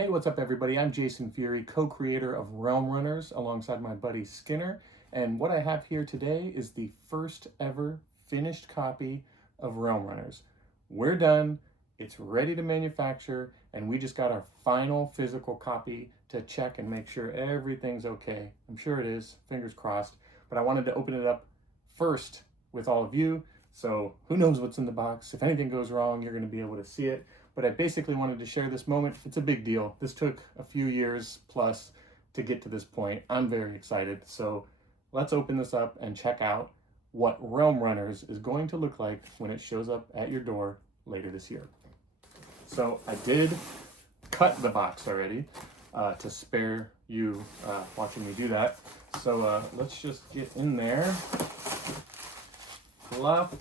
Hey, what's up everybody? I'm Jason Furie, co-creator of Realm Runners alongside my buddy Skinner. And what I have here today is the first ever finished copy of Realm Runners. We're done, it's ready to manufacture, and we just got our final physical copy to check and make sure everything's okay. I'm sure it is, fingers crossed. But I wanted to open it up first with all of you. So who knows what's in the box. If anything goes wrong, you're gonna be able to see it. But I basically wanted to share this moment. It's a big deal. This took a few years plus to get to this point. I'm very excited. So let's open this up and check out what Realm Runners is going to look like when it shows up at your door later this year. So I did cut the box already to spare you watching me do that. So let's just get in there. Fluff.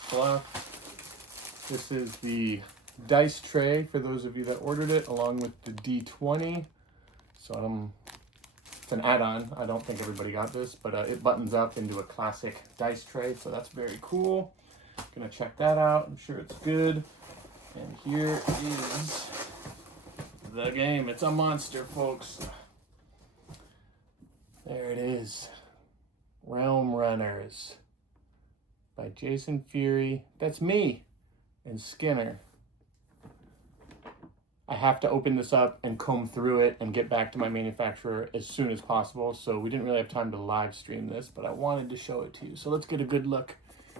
Fluff. This is the dice tray for those of you that ordered it, along with the D20. So it's an add-on. I don't think everybody got this, but it buttons up into a classic dice tray, so that's very cool. Gonna check that out. I'm sure it's good. And here is the game. It's a monster, folks. There it is. Realm Runners by Jason Furie. That's me. And Skinner. I have to open this up and comb through it and get back to my manufacturer as soon as possible, so we didn't really have time to live stream this, but I wanted to show it to you. So let's get a good look.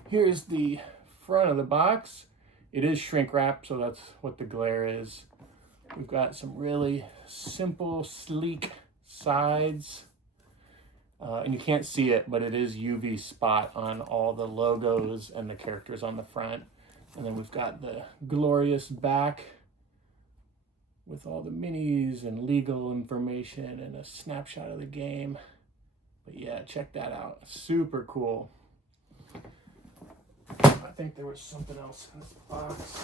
Here's the front of the box. It is shrink wrap, so that's what the glare is. We've got some really simple, sleek sides. And you can't see it, but it is UV spot on all the logos and the characters on the front. And then we've got the glorious back with all the minis and legal information and a snapshot of the game. But yeah, check that out. Super cool. I think there was something else in this box.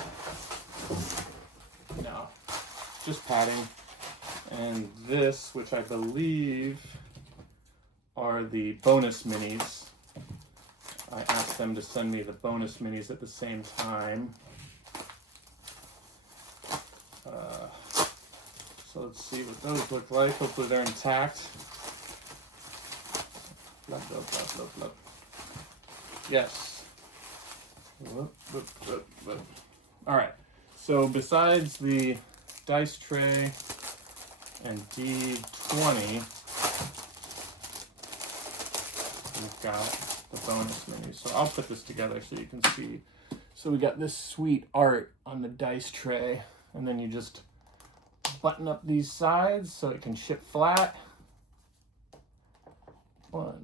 No, just padding. And this, which I believe are the bonus minis. I asked them to send me the bonus minis at the same time. So let's see what those look like. Hopefully they're intact. Blah, blah, blah, blah, blah. Yes. Whoop, whoop, whoop, whoop. All right. So besides the dice tray and D20, we've got the bonus minis. So I'll put this together so you can see. So we got this sweet art on the dice tray, and then you just button up these sides so it can ship flat. 1,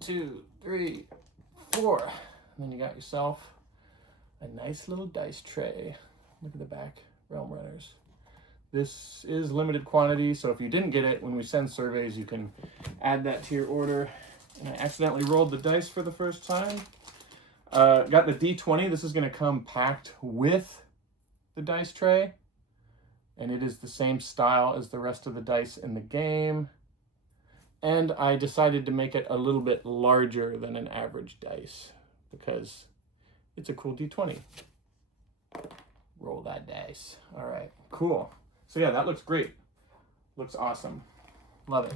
2, 3, 4. And then you got yourself a nice little dice tray. Look at the back, Realm Runners. This is limited quantity, so if you didn't get it, when we send surveys, you can add that to your order. And I accidentally rolled the dice for the first time. Got the D20. This is going to come packed with the dice tray. And it is the same style as the rest of the dice in the game. And I decided to make it a little bit larger than an average dice because it's a cool D20. Roll that dice. All right, cool. So yeah, that looks great. Looks awesome. Love it.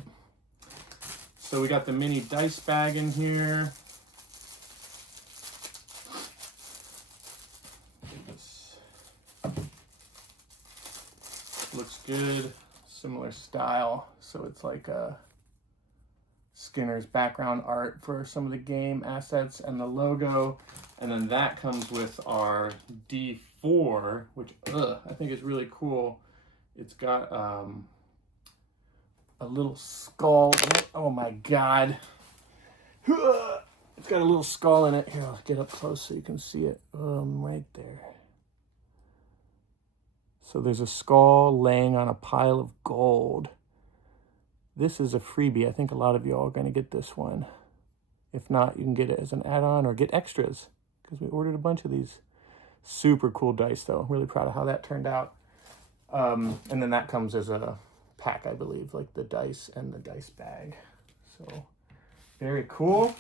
So we got the mini dice bag in here. This looks good. Similar style. So it's like Skinner's background art for some of the game assets and the logo. And then that comes with our D4, which I think is really cool. It's got a little skull in it. Oh my god. It's got a little skull in it. Here, I'll get up close so you can see it. Right there. So there's a skull laying on a pile of gold. This is a freebie. I think a lot of you all are going to get this one. If not, you can get it as an add-on or get extras because we ordered a bunch of these. Super cool dice though. Really proud of how that turned out. And then that comes as a pack, I believe, like the dice and the dice bag. So very cool.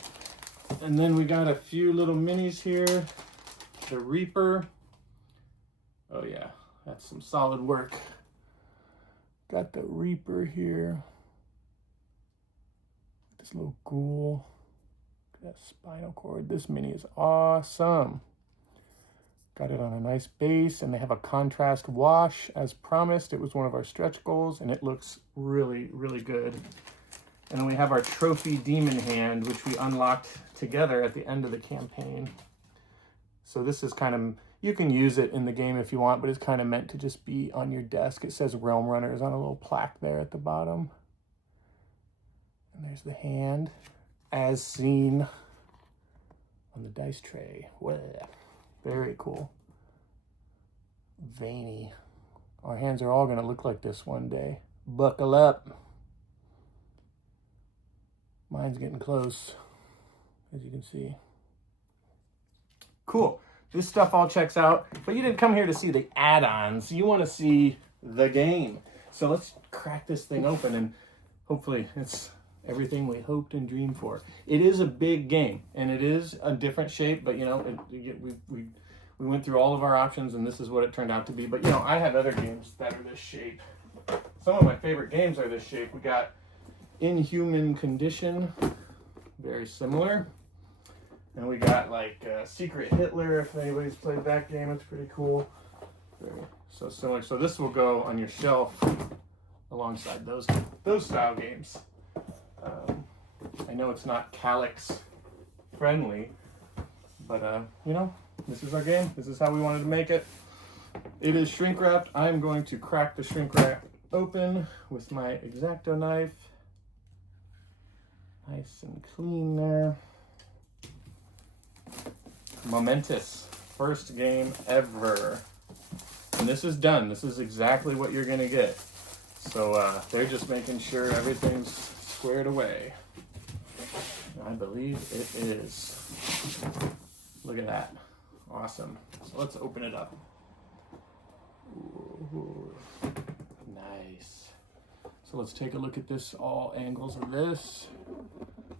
And then we got a few little minis here. The Reaper. Oh yeah, That's some solid work. Got the Reaper here. This little ghoul. That spinal cord. This mini is awesome. Got it on a nice base, and they have a contrast wash as promised. It was one of our stretch goals, and it looks really, really good. And then we have our trophy demon hand, which we unlocked together at the end of the campaign. So this is kind of, you can use it in the game if you want, but it's kind of meant to just be on your desk. It says Realm Runners on a little plaque there at the bottom. And there's the hand as seen on the dice tray. Whoa. Very cool. Veiny. Our hands are all going to look like this one day. Buckle up. Mine's getting close, as you can see. Cool. This stuff all checks out, but you didn't come here to see the add-ons. You want to see the game. So let's crack this thing open, and hopefully it's everything we hoped and dreamed for. It is a big game, and it is a different shape, but you know, we went through all of our options, and this is what it turned out to be. But you know, I have other games that are this shape. Some of my favorite games are this shape. We got Inhuman Condition, very similar. And we got like Secret Hitler, if anybody's played that game, it's pretty cool. So similar. So this will go on your shelf alongside those style games. I know it's not Calyx friendly, but you know, this is our game. This is how we wanted to make it. It is shrink wrapped. I'm going to crack the shrink wrap open with my X-Acto knife. Nice and clean there. Momentous. First game ever. And this is done. This is exactly what you're going to get. So they're just making sure everything's squared away. I believe it is. Look at that. Awesome. So let's open it up. Ooh, nice. So let's take a look at this, all angles of this.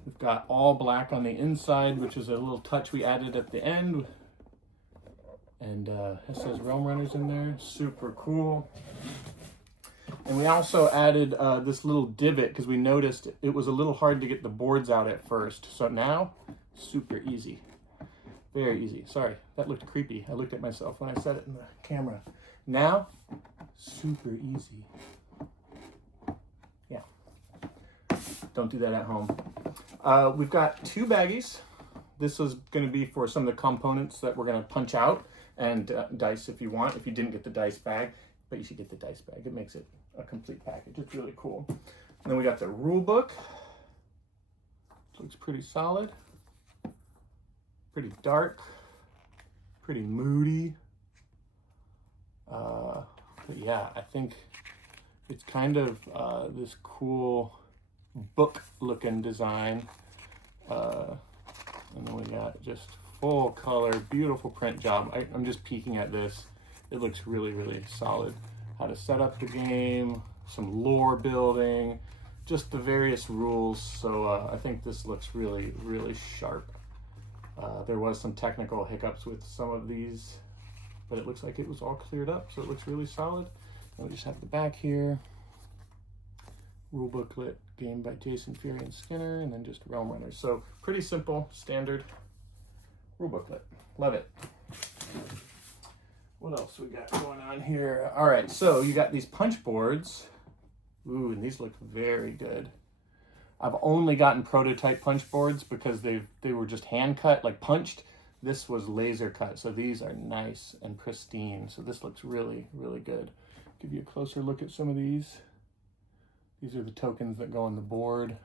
We've got all black on the inside, which is a little touch we added at the end. And it says Realm Runners in there. Super cool. And we also added this little divot because we noticed it was a little hard to get the boards out at first. So now, super easy. Very easy. Sorry, that looked creepy. I looked at myself when I said it in the camera. Now, super easy. Yeah. Don't do that at home. We've got 2 baggies. This is going to be for some of the components that we're going to punch out, and dice if you want, if you didn't get the dice bag, but you should get the dice bag. It makes it a complete package. It's really cool. And then we got the rule book. Looks pretty solid. Pretty dark. Pretty moody. But yeah, I think it's kind of this cool book looking design. And then we got just full color, beautiful print job. I'm just peeking at this. It looks really, really solid. How to set up the game, some lore building, just the various rules. So I think this looks really, really sharp. There was some technical hiccups with some of these, but it looks like it was all cleared up, so it looks really solid. And we just have the back here. Rule booklet, game by Jason Furie and Skinner, and then just Realm Runners. So pretty simple, standard rule booklet. Love it. What else we got going on here? All right, so you got these punch boards. Ooh, and these look very good. I've only gotten prototype punch boards because they were just hand cut, like punched. This was laser cut, so these are nice and pristine. So this looks really, really good. Give you a closer look at some of these. These are the tokens that go on the board.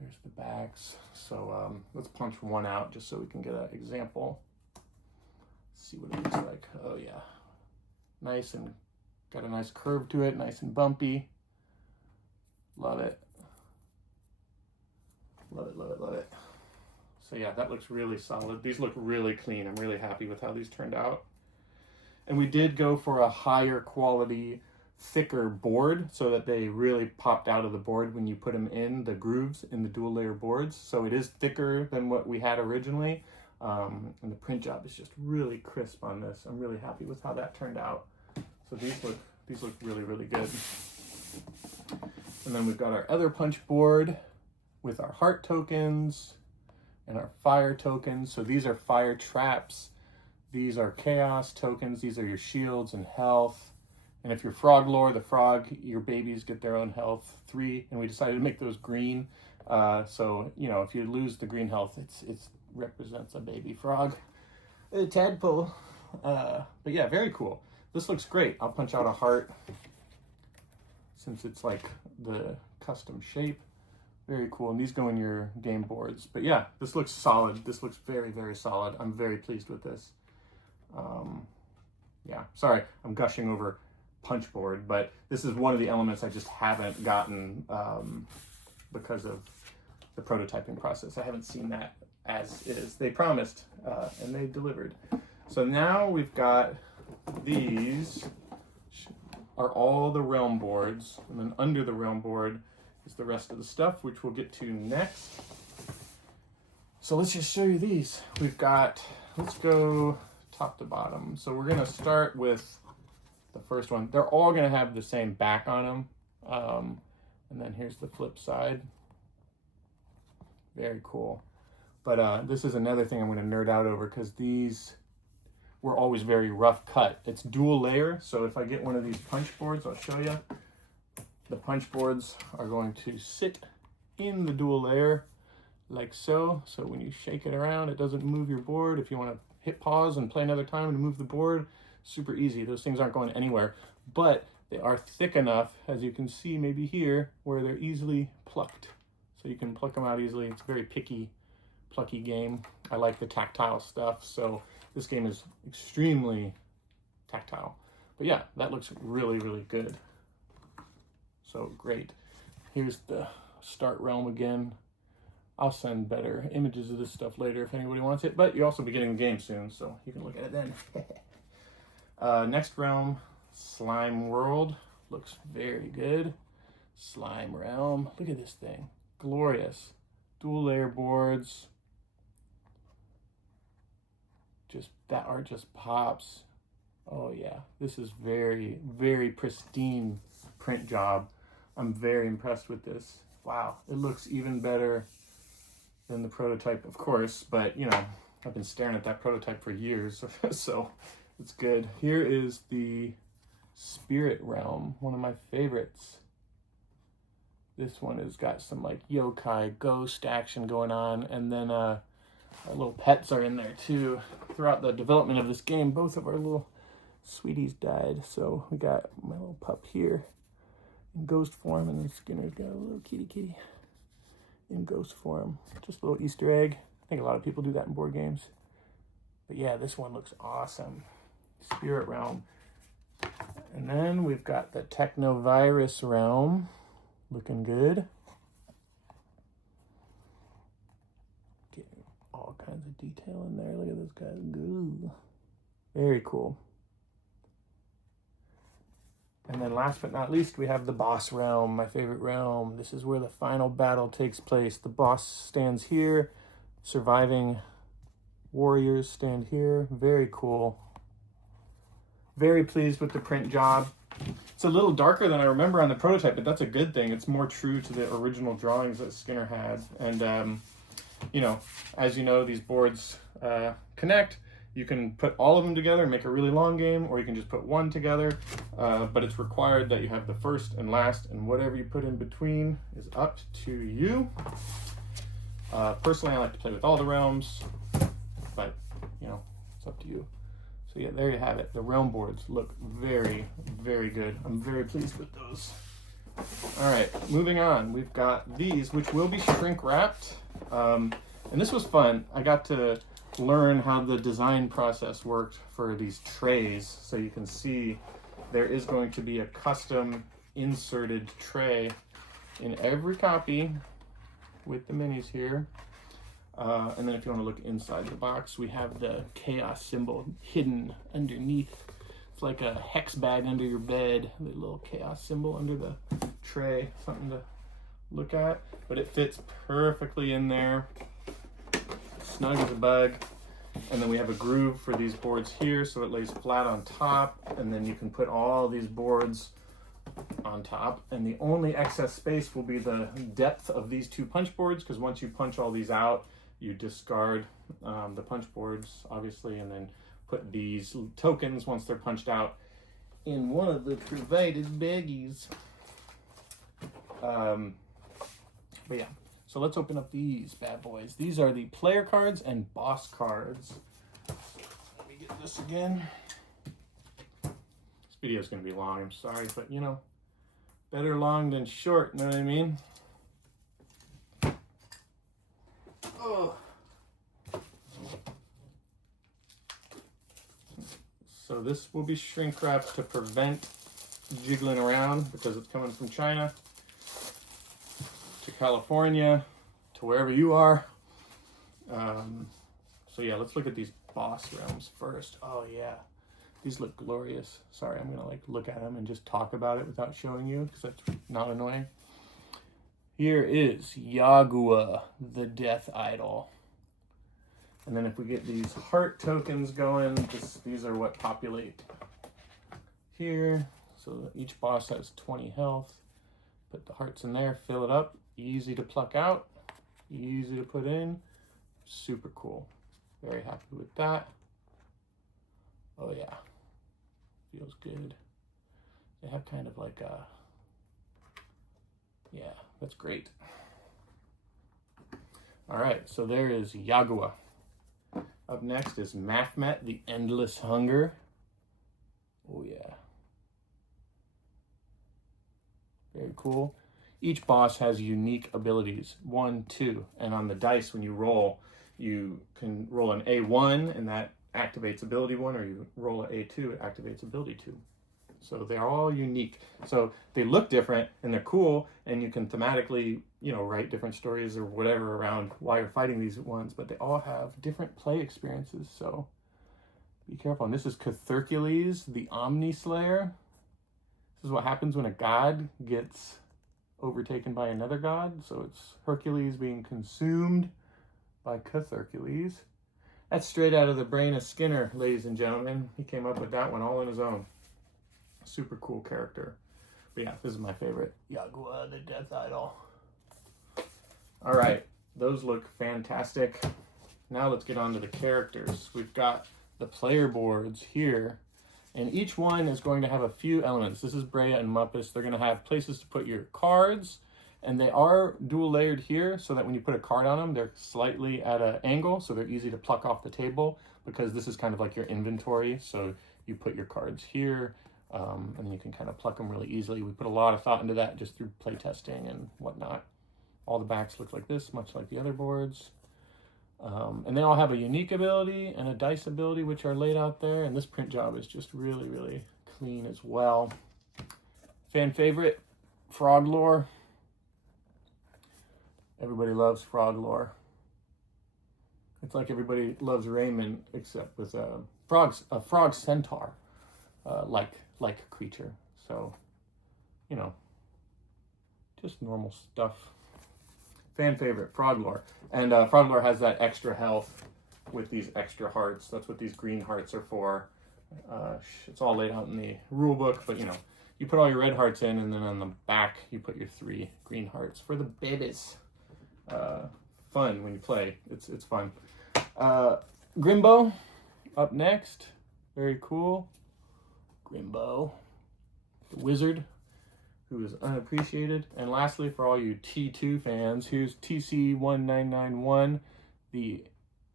There's the backs. So let's punch one out just so we can get an example. See what it looks like. Oh yeah, nice, and got a nice curve to it, nice and bumpy. Love it. Love it, love it, love it. So yeah, that looks really solid. These look really clean. I'm really happy with how these turned out. And we did go for a higher quality, thicker board so that they really popped out of the board when you put them in the grooves in the dual layer boards. So it is thicker than what we had originally. And the print job is just really crisp on this. I'm really happy with how that turned out. So these look really, really good. And then we've got our other punch board with our heart tokens and our fire tokens. So these are fire traps. These are chaos tokens. These are your shields and health. And if you're frog lore, the frog, your babies get their own health 3. And we decided to make those green. So, you know, if you lose the green health, it represents a baby frog. A tadpole. But yeah, very cool. This looks great. I'll punch out a heart since it's like the custom shape. Very cool. And these go in your game boards. But yeah, this looks solid. This looks very, very solid. I'm very pleased with this. Yeah, sorry, I'm gushing over punch board, but this is one of the elements I just haven't gotten because of the prototyping process. I haven't seen that as is. They promised and they delivered. So now we've got these are all the realm boards, and then under the realm board is the rest of the stuff, which we'll get to next. So let's just show you these. We've got, let's go top to bottom. So we're gonna start with the first one. They're all gonna have the same back on them. And then here's the flip side. Very cool. But this is another thing I'm gonna nerd out over because these were always very rough cut. It's dual layer, so if I get one of these punch boards, I'll show you. The punch boards are going to sit in the dual layer like so. So when you shake it around, it doesn't move your board. If you want to hit pause and play another time and move the board, super easy. Those things aren't going anywhere, but they are thick enough, as you can see maybe here, where they're easily plucked. So you can pluck them out easily. It's a very picky, plucky game. I like the tactile stuff, so this game is extremely tactile. But yeah, that looks really, really good. So great. Here's the start realm again. I'll send better images of this stuff later if anybody wants it, but you'll also be getting the game soon, so you can look at it then. Next realm, Slime World. Looks very good. Slime Realm. Look at this thing. Glorious. Dual layer boards. Just, that art just pops. Oh yeah, this is very, very pristine print job. I'm very impressed with this. Wow, it looks even better than the prototype, of course, but you know, I've been staring at that prototype for years, so it's good. Here is the Spirit Realm, one of my favorites. This one has got some like yokai ghost action going on, and then our little pets are in there too. Throughout the development of this game, both of our little sweeties died, so we got my little pup here in ghost form, and then Skinner's got a little kitty in ghost form. Just a little Easter egg. I think a lot of people do that in board games. But yeah, this one looks awesome. Spirit Realm. And then we've got the Technovirus Realm. Looking good. Getting all kinds of detail in there. Look at this guy. Ooh. Very cool. And then last but not least, we have the Boss Realm, my favorite realm. This is where the final battle takes place. The boss stands here. Surviving warriors stand here. Very cool. Very pleased with the print job. It's a little darker than I remember on the prototype, but that's a good thing. It's more true to the original drawings that Skinner had. And, you know, as you know, these boards connect. You can put all of them together and make a really long game, or you can just put one together. But it's required that you have the first and last, and whatever you put in between is up to you. Personally, I like to play with all the realms, but, you know, it's up to you. So yeah, there you have it. The realm boards look very, very good. I'm very pleased with those. All right, moving on. We've got these, which will be shrink wrapped. And this was fun. I got to learn how the design process worked for these trays. So you can see there is going to be a custom inserted tray in every copy with the minis here. And then if you want to look inside the box, we have the chaos symbol hidden underneath. It's like a hex bag under your bed, the little chaos symbol under the tray, something to look at. But it fits perfectly in there, snug as a bug. And then we have a groove for these boards here so it lays flat on top, and then you can put all these boards on top, and the only excess space will be the depth of these two punch boards, because once you punch all these out, you discard the punch boards, obviously, and then put these tokens, once they're punched out, in one of the provided baggies. But yeah, so let's open up these bad boys. These are the player cards and boss cards. Let me get this again. This video is going to be long, I'm sorry, but you know, better long than short, you know what I mean? Oh. So this will be shrink wrapped to prevent jiggling around, because it's coming from China to California to wherever you are. So yeah, let's look at these boss realms first. Oh yeah, these look glorious. Sorry, I'm gonna like look at them and just talk about it without showing you, because that's not annoying. Here is Yagua, the Death Idol. And then if we get these heart tokens going, these are what populate here. So each boss has 20 health. Put the hearts in there, fill it up. Easy to pluck out, easy to put in. Super cool. Very happy with that. Oh yeah, feels good. They have kind of like a, yeah, that's great. All right, so there is Yagua. Up next is Mafmet, the Endless Hunger. Oh yeah. Very cool. Each boss has unique abilities, 1, 2, and on the dice when you roll, you can roll an A1 and that activates ability 1, or you roll an A2, it activates ability 2. So they're all unique. So they look different and they're cool, and you can thematically, you know, write different stories or whatever around why you're fighting these ones, but they all have different play experiences, so be careful. And this is Cthulhu's, the Omni Slayer. This is what happens when a god gets overtaken by another god. So it's Hercules being consumed by Cthulhu. That's straight out of the brain of Skinner, ladies and gentlemen. He came up with that one all on his own. Super cool character. But yeah, this is my favorite. Yagua, the Death Idol. All right, those look fantastic. Now let's get on to the characters. We've got the player boards here, and each one is going to have a few elements. This is Brea and Muppus. They're going to have places to put your cards, and they are dual layered here so that when you put a card on them, they're slightly at an angle, so they're easy to pluck off the table, because this is kind of like your inventory. So you put your cards here, and you can kind of pluck them really easily. We put a lot of thought into that just through play testing and whatnot. All the backs look like this, much like the other boards. And they all have a unique ability and a dice ability, which are laid out there. And this print job is just really, really clean as well. Fan favorite, frog lore. Everybody loves frog lore. It's like everybody loves Raymond, except with a frog centaur, like creature. So, you know, just normal stuff. Fan favorite, frog lore. And frog lore has that extra health with these extra hearts. That's what these green hearts are for. It's all laid out in the rule book, but you know, you put all your red hearts in, and then on the back you put your 3 green hearts for the babies. Fun when you play. It's fun. Grimbo up next. Very cool. Grimbo, the wizard who is unappreciated. And lastly, for all you T2 fans, here's TC1991, the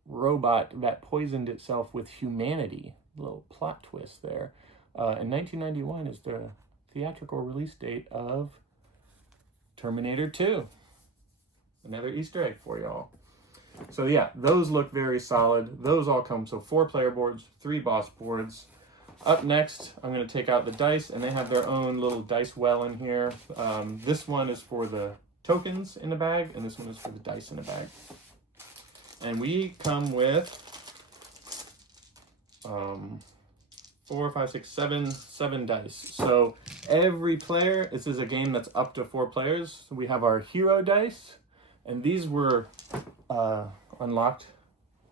robot that poisoned itself with humanity. A little plot twist there. And 1991 is the theatrical release date of Terminator 2. Another Easter egg for y'all. So yeah, those look very solid. Those all come, so 4 player boards, 3 boss boards. Up next, I'm going to take out the dice, and they have their own little dice well in here. This one is for the tokens in the bag, and this one is for the dice in the bag. And we come with 4, 5, 6, 7 dice. So every player, this is a game that's up to 4 players. So we have our hero dice, and these were unlocked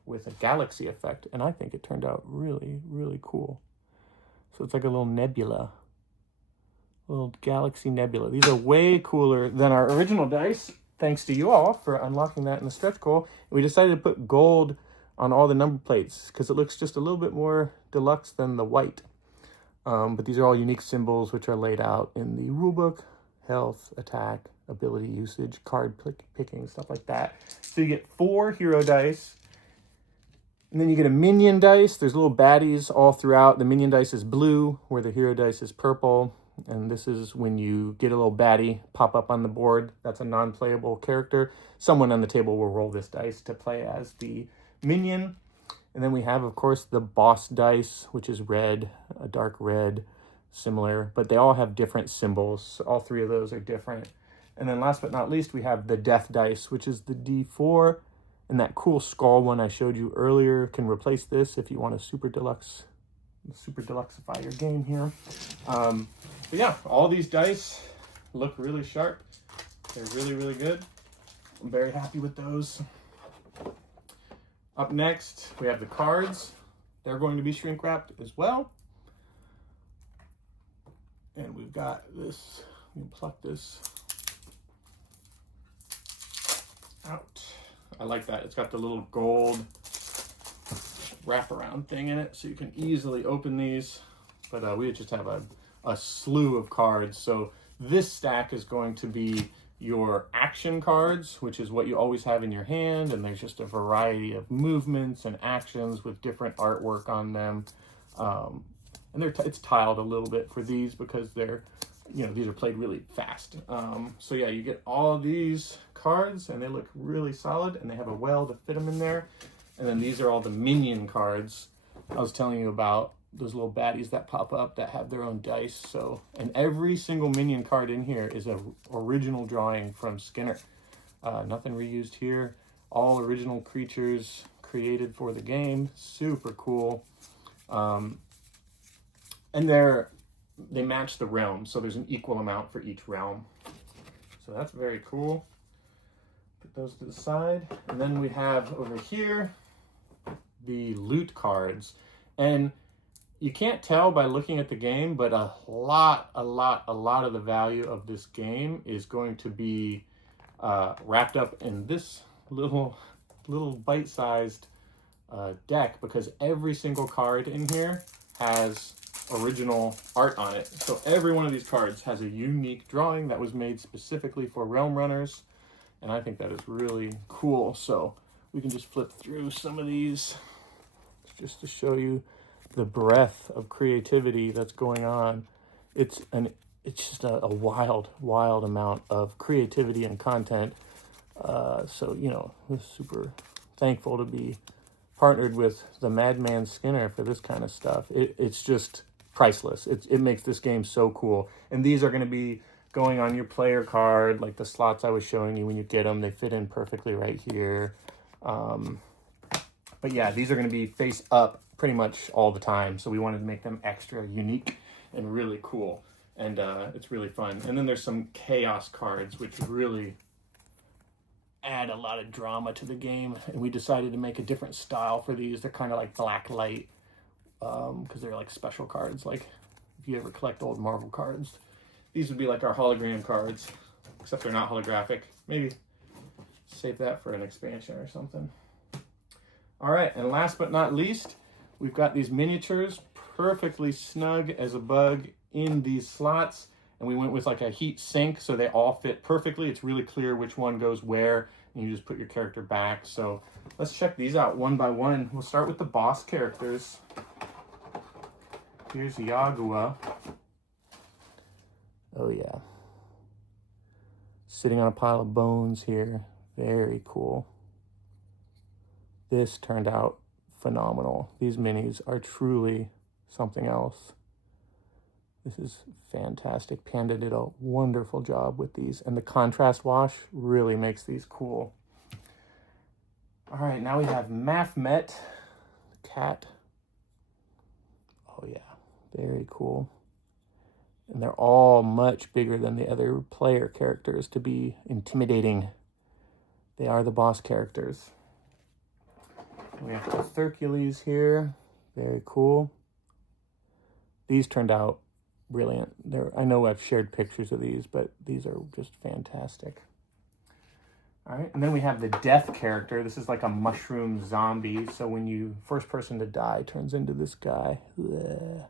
with a galaxy effect, and I think it turned out really, really cool. So it's like a little nebula, a little galaxy nebula. These are way cooler than our original dice, thanks to you all for unlocking that in the stretch goal. We decided to put gold on all the number plates because it looks just a little bit more deluxe than the white. But these are all unique symbols which are laid out in the rulebook: health, attack, ability usage, card picking, stuff like that. So you get 4 hero dice, and then you get a minion dice. There's little baddies all throughout. The minion dice is blue, where the hero dice is purple. And this is when you get a little baddie pop up on the board. That's a non-playable character. Someone on the table will roll this dice to play as the minion. And then we have, of course, the boss dice, which is red, a dark red, similar, but they all have different symbols. All 3 of those are different. And then last but not least, we have the death dice, which is the D4. And that cool skull one I showed you earlier can replace this if you want to super deluxify your game here. But yeah, all these dice look really sharp. They're really, really good. I'm very happy with those. Up next, we have the cards. They're going to be shrink wrapped as well. And we've got this, let me pluck this out. I like that. It's got the little gold wraparound thing in it, so you can easily open these. But we just have a slew of cards. So this stack is going to be your action cards, which is what you always have in your hand, and there's just a variety of movements and actions with different artwork on them. And it's tiled a little bit for these because they're, these are played really fast. So yeah, you get all of these cards and they look really solid, and they have a well to fit them in there. And then these are all the minion cards I was telling you about, those little baddies that pop up that have their own dice. So, and every single minion card in here is a original drawing from Skinner. Nothing reused here. All original creatures created for the game. Super cool. And they match the realm, so there's an equal amount for each realm. So that's very cool. Put those to the side. And then we have over here the loot cards. And you can't tell by looking at the game, but a lot of the value of this game is going to be wrapped up in this little bite-sized deck, because every single card in here has original art on it. So every one of these cards has a unique drawing that was made specifically for Realm Runners, and I think that is really cool. So we can just flip through some of these just to show you the breadth of creativity that's going on. It's just a wild amount of creativity and content. So, we're super thankful to be partnered with the Madman Skinner for this kind of stuff. It's just priceless. It makes this game so cool. And these are going to be going on your player card, like the slots I was showing you when you get them. They fit in perfectly right here. But yeah, these are going to be face up pretty much all the time. So we wanted to make them extra unique and really cool. And it's really fun. And then there's some chaos cards, which really add a lot of drama to the game. And we decided to make a different style for these. They're kind of like black light, because they're like special cards. Like if you ever collect old Marvel cards, these would be like our hologram cards, except they're not holographic. Maybe save that for an expansion or something. All right, and last but not least, we've got these miniatures perfectly snug as a bug in these slots. And we went with like a heat sink, so they all fit perfectly. It's really clear which one goes where, and you just put your character back. So let's check these out one by one. We'll start with the boss characters. Here's Yagua. Oh yeah. Sitting on a pile of bones here. Very cool. This turned out phenomenal. These minis are truly something else. This is fantastic. Panda did a wonderful job with these, and the contrast wash really makes these cool. All right, now we have Mafmet, the cat. Oh yeah, very cool. And they're all much bigger than the other player characters to be intimidating. They are the boss characters. We have the Hercules here. Very cool. These turned out brilliant. I know I've shared pictures of these, but these are just fantastic. All right, and then we have the death character. This is like a mushroom zombie. So when you, first person to die turns into this guy. And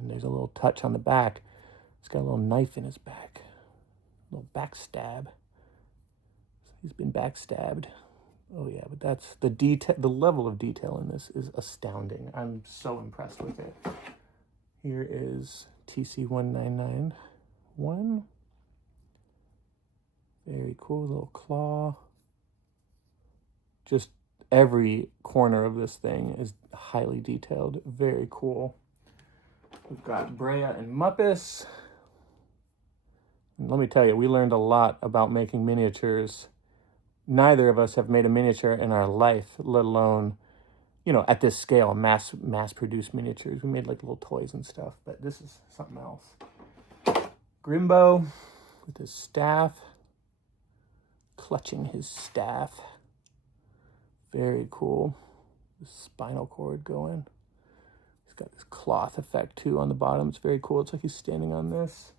there's a little touch on the back. He's got a little knife in his back. A little backstab. He's been backstabbed. Oh yeah, but that's the detail. The level of detail in this is astounding. I'm so impressed with it. Here is TC1991. Very cool little claw. Just every corner of this thing is highly detailed. Very cool. We've got Brea and Muppis. And let me tell you, we learned a lot about making miniatures. Neither of us have made a miniature in our life, let alone, you know, at this scale, mass-produced miniatures. We made like little toys and stuff, but this is something else. Grimbo with his staff, clutching his staff. Very cool. The spinal cord going. He's got this cloth effect too on the bottom. It's very cool. It's like he's standing on this.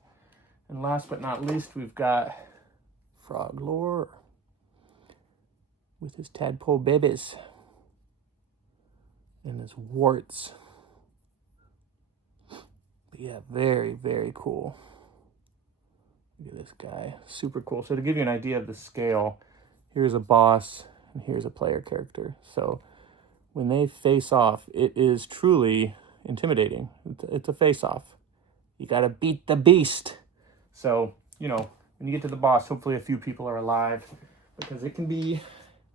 And last but not least, we've got Frog Lore with his tadpole babies and his warts. But yeah, very, very cool. Look at this guy, super cool. So to give you an idea of the scale, here's a boss and here's a player character. So when they face off, it is truly intimidating. It's a face off. You gotta beat the beast. So, you know, when you get to the boss, hopefully a few people are alive because it can be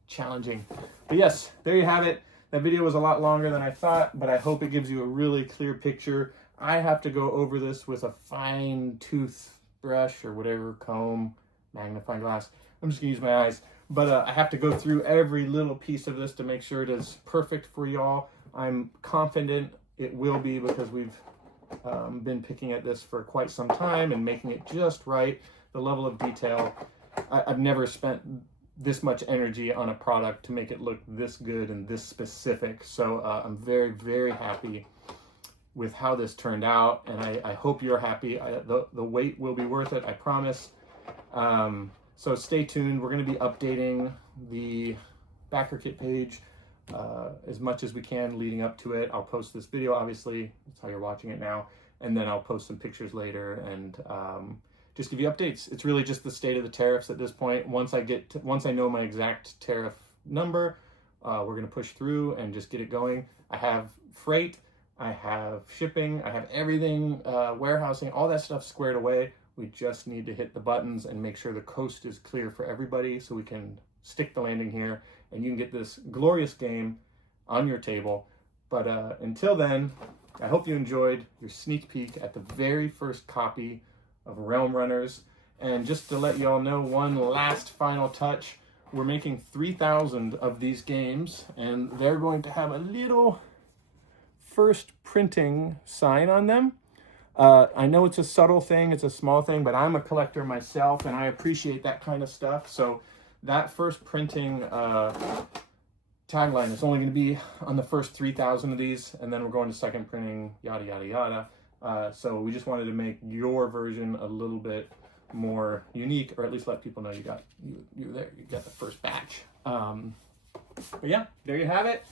challenging. But yes, there you have it. That video was a lot longer than I thought, but I hope it gives you a really clear picture. I have to go over this with a fine toothbrush or whatever, comb, magnifying glass. I'm just gonna use my eyes. But I have to go through every little piece of this to make sure it is perfect for y'all. I'm confident it will be because we've been picking at this for quite some time and making it just right. The level of detail, I've never spent this much energy on a product to make it look this good and this specific. So I'm very, very happy with how this turned out, and I hope you're happy. The wait will be worth it, I promise. So stay tuned. We're going to be updating the backer kit page as much as we can leading up to it. I'll post this video, obviously. That's how you're watching it now. And then I'll post some pictures later and just give you updates. It's really just the state of the tariffs at this point. Once I know my exact tariff number, we're going to push through and just get it going. I have freight, I have shipping, I have everything, warehousing, all that stuff squared away. We just need to hit the buttons and make sure the coast is clear for everybody so we can stick the landing here and you can get this glorious game on your table. But until then, I hope you enjoyed your sneak peek at the very first copy of Realm Runners. And just to let you all know, one last final touch, we're making 3,000 of these games and they're going to have a little first printing sign on them. I know it's a subtle thing, it's a small thing, but I'm a collector myself and I appreciate that kind of stuff. So that first printing tagline is only going to be on the first 3,000 of these, and then we're going to second printing, yada, yada, yada. So we just wanted to make your version a little bit more unique, or at least let people know you're there, you got the first batch. But yeah, there you have it.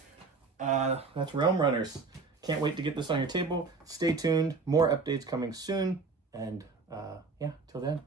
That's Realm Runners. Can't wait to get this on your table. Stay tuned. More updates coming soon. And yeah, till then.